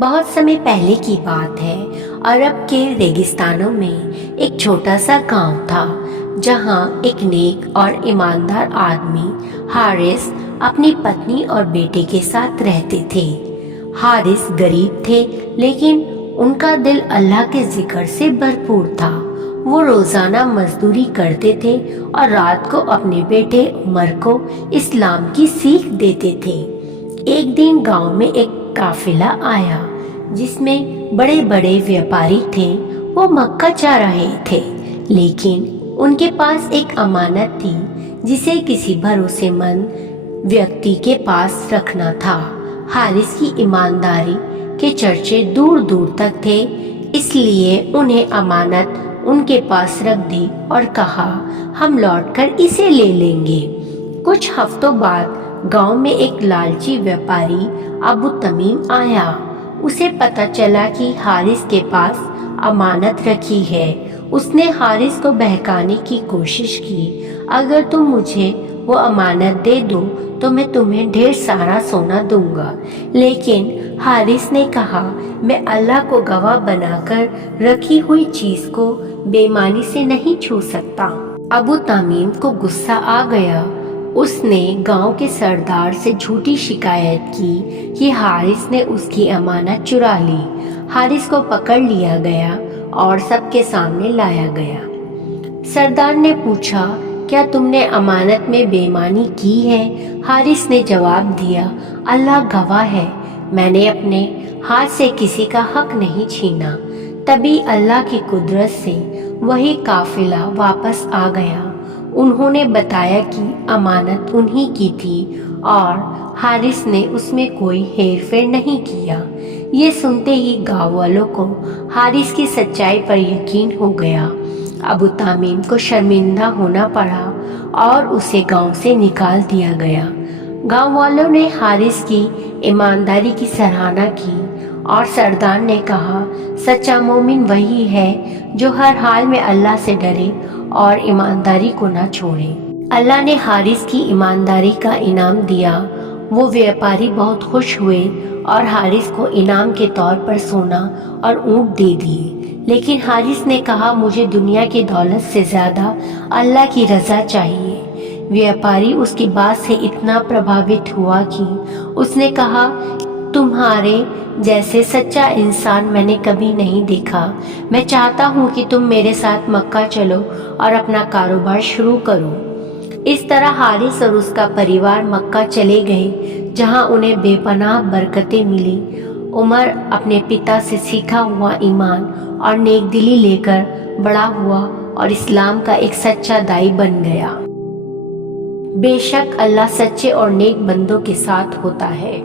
بہت سمے پہلے کی بات ہے۔ عرب کے ریگستانوں میں ایک چھوٹا سا گاؤں تھا جہاں ایک نیک اور ایماندار آدمی حارث اپنی پتنی اور بیٹے کے ساتھ رہتے تھے۔ حارث غریب تھے لیکن ان کا دل اللہ کے ذکر سے بھرپور تھا۔ وہ روزانہ مزدوری کرتے تھے اور رات کو اپنے بیٹے عمر کو اسلام کی سیکھ دیتے تھے۔ ایک دن گاؤں میں ایک قافلہ آیا جس میں بڑے بڑے ویاپاری تھے۔ وہ مکہ جا رہے تھے لیکن ان کے پاس ایک امانت تھی جسے کسی بھروسے مند ویکتی کے پاس رکھنا تھا۔ حارث کی ایمانداری کے چرچے دور دور تک تھے، اس لیے انہیں امانت ان کے پاس رکھ دی اور کہا ہم لوٹ کر اسے لے لیں گے۔ کچھ ہفتوں بعد گاؤں میں ایک لالچی ویاپاری ابو تمیم آیا۔ اسے پتہ چلا کہ حارث کے پاس امانت رکھی ہے۔ اس نے حارث کو بہکانے کی کوشش کی، اگر تم مجھے وہ امانت دے دو تو میں تمہیں ڈھیر سارا سونا دوں گا۔ لیکن حارث نے کہا میں اللہ کو گواہ بنا کر رکھی ہوئی چیز کو بے ایمانی سے نہیں چھو سکتا۔ ابو تمیم کو غصہ آ گیا۔ اس نے گاؤں کے سردار سے جھوٹی شکایت کی کہ حارث نے اس کی امانت چرا لی۔ حارث کو پکڑ لیا گیا اور سب کے سامنے لایا گیا۔ سردار نے پوچھا کیا تم نے امانت میں بے ایمانی کی ہے؟ حارث نے جواب دیا اللہ گواہ ہے، میں نے اپنے ہاتھ سے کسی کا حق نہیں چھینا۔ تبھی اللہ کی قدرت سے وہی قافلہ واپس آ گیا۔ انہوں نے بتایا کہ امانت انہی کی تھی اور حارث نے اس میں کوئی ہیر پھیر نہیں کیا۔ یہ سنتے ہی گاؤں والوں کو حارث کی سچائی پر یقین ہو گیا۔ ابو تمیم کو شرمندہ ہونا پڑا اور اسے گاؤں سے نکال دیا گیا۔ گاؤں والوں نے حارث کی ایمانداری کی سراہنا کی اور سردار نے کہا سچا مومن وہی ہے جو ہر حال میں اللہ سے ڈرے اور ایمانداری کو نہ چھوڑے۔ اللہ نے حارث کی ایمانداری کا انعام دیا۔ وہ ویاپاری بہت خوش ہوئے اور حارث کو انعام کے طور پر سونا اور اونٹ دے دیے۔ لیکن حارث نے کہا مجھے دنیا کی دولت سے زیادہ اللہ کی رضا چاہیے۔ ویاپاری اس کی بات سے اتنا پربھاوت ہوا کہ اس نے کہا تمہارے جیسے سچا انسان میں نے کبھی نہیں دیکھا۔ میں چاہتا ہوں کہ تم میرے ساتھ مکہ چلو اور اپنا کاروبار شروع کرو۔ اس طرح حارث اور اس کا پریوار مکہ چلے گئے جہاں انہیں بے پناہ برکتیں ملی۔ عمر اپنے پتا سے سیکھا ہوا ایمان اور نیک دلی لے کر بڑا ہوا اور اسلام کا ایک سچا داعی بن گیا۔ بے شک اللہ سچے اور نیک بندوں کے ساتھ ہوتا ہے۔